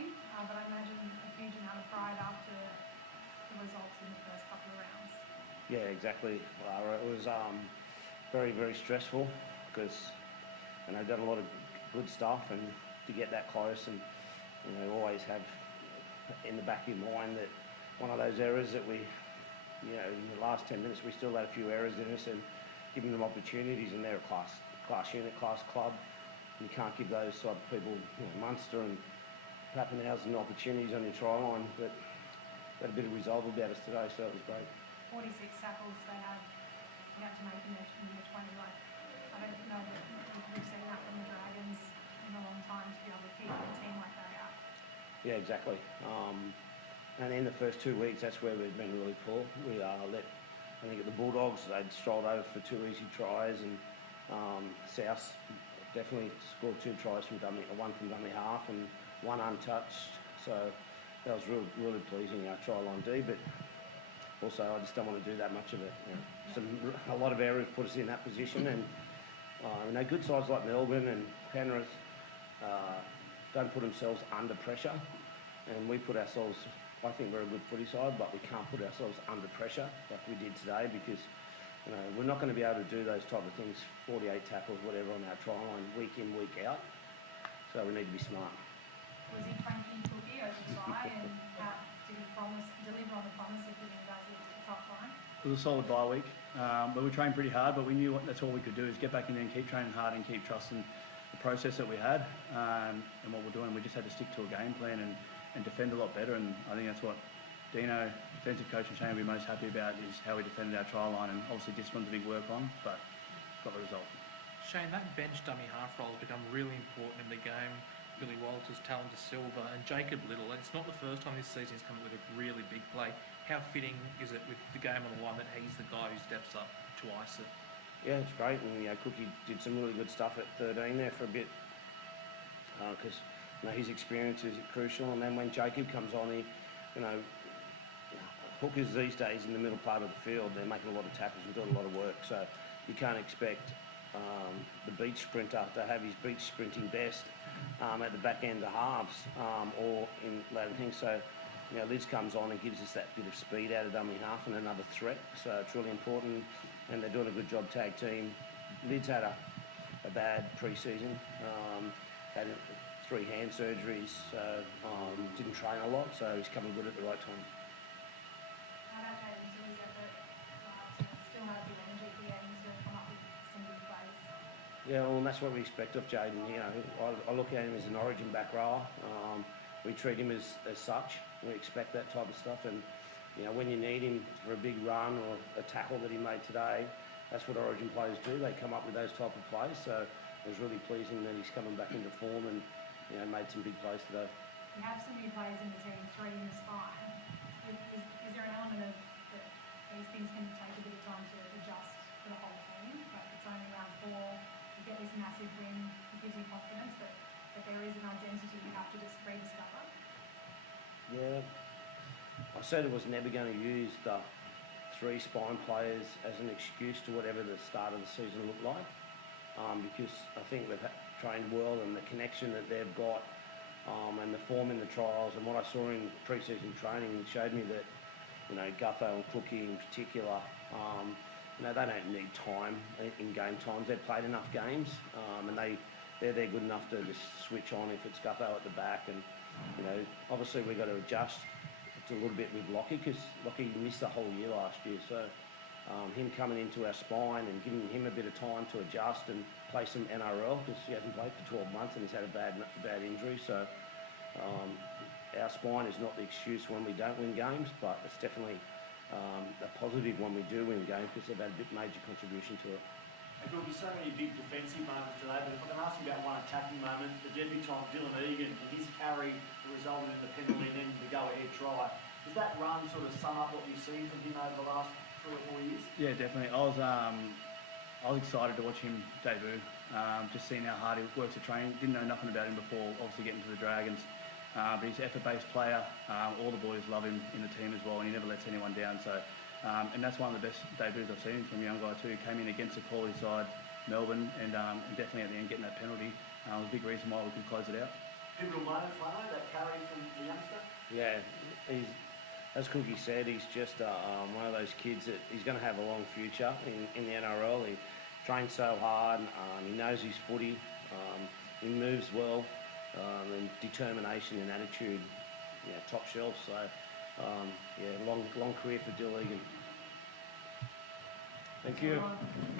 game, but I imagine a huge amount of pride after the results in the first couple of rounds. Yeah, exactly, Lara. It was very, very stressful because done a lot of good stuff, and to get that close, and always have in the back of your mind that one of those errors that we, in the last 10 minutes we still had a few errors in us, and giving them opportunities, and they're a class unit, class club. You can't give those sort of people, Munster and Pappenhausen opportunities on your try line, but they had a bit of resolve about us today, so it was great. 46 tackles they had to make in the 20. I don't know that we've seen that from the Dragons in a long time, to be able to keep a team like that out. Yeah, exactly. And in the first 2 weeks, that's where we've been really poor. We I think at the Bulldogs, they'd strolled over for 2 easy tries, and South definitely scored 2 tries from dummy, one from dummy half and one untouched. So that was really pleasing, our try line D, but also I just don't want to do that much of it. A lot of errors put us in that position, and good sides like Melbourne and Penrith don't put themselves under pressure, and we put ourselves, I think we're a good footy side, but we can't put ourselves under pressure like we did today, because we're not going to be able to do those type of things, 48 tackles, whatever, on our try line week in, week out. So we need to be smart. Was he cranky cookie over try, and did he deliver on the promise of giving you guys a top line? It was a solid bye week, but we trained pretty hard, but we knew that's all we could do, is get back in there and keep training hard and keep trusting the process that we had, and what we're doing. We just had to stick to a game plan and defend a lot better, and I think that's what Dino, defensive coach, and Shane will be most happy about, is how we defended our try line, and obviously discipline's a big work on, but got the result. Shane, that bench dummy half role has become really important in the game. Billy Walters, Talon De Silva and Jacob Little. It's not the first time this season he's come up with a really big play. How fitting is it with the game on the line that he's the guy who steps up to ice it? Yeah, it's great, and Cookie did some really good stuff at 13 there for a bit, because his experience is crucial. And then when Jacob comes on, hookers these days in the middle part of the field, they're making a lot of tackles and doing a lot of work, so you can't expect the beach sprinter to have his beach sprinting best at the back end of halves or in later things. So Liz comes on and gives us that bit of speed out of dummy half and another threat, so it's really important, and they're doing a good job tag team. Liz had a bad pre-season, had 3 hand surgeries, so didn't train a lot, so he's coming good at the right time. How about Jaden Still's effort to still have good energy at the end to come up with some good plays? Yeah, well, and that's what we expect of Jaden. I look at him as an origin back rower. We treat him as such. We expect that type of stuff, and when you need him for a big run or a tackle that he made today, that's what origin players do. They come up with those type of plays. So it was really pleasing that he's coming back into form and made some big plays today. You have some new players in the team, 3 in the spine. Is there an element of that these things can take a bit of time to adjust for the whole team? Like, it's only round 4, you get this massive win, it gives you confidence, but there is an identity you have to just rediscover. Yeah, I said I was never going to use the 3 spine players as an excuse to whatever the start of the season looked like, because I think they've trained well, and the connection that they've got, and the form in the trials, and what I saw in pre-season training showed me that Gutho and Cookie in particular, they don't need time in game times. They've played enough games, and they're good enough to just switch on if it's Gutho at the back. And obviously we've got to adjust a little bit with Lockie, because Lockie missed the whole year last year, so him coming into our spine and giving him a bit of time to adjust and play some NRL, because he hasn't played for 12 months and he's had a bad injury. So our spine is not the excuse when we don't win games, but it's definitely a positive when we do win games, because they've had a bit major contribution to it. There will be so many big defensive moments today, but if I can ask you about one attacking moment, the debutant Dylan Egan, and his carry that resulted in the penalty and then the go-ahead try. Does that run sort of sum up what you've seen from him over the last 3 or 4 years? Yeah, definitely. I was excited to watch him debut, just seeing how hard he works at training. Didn't know nothing about him before, obviously getting to the Dragons. But he's an effort-based player. All the boys love him in the team as well, and he never lets anyone down. So, and that's one of the best debuts I've seen from a young guy too. He came in against a quality side, Melbourne, and definitely at the end getting that penalty was a big reason why we could close it out. pivotal moment, Flano, that carry from the youngster? Yeah, he's, as Cookie said, he's just one of those kids that he's going to have a long future in the NRL. He trains so hard, he knows his footy, he moves well, and determination and attitude, yeah, top shelf. So, yeah, long career for Dill Egan. Thank you.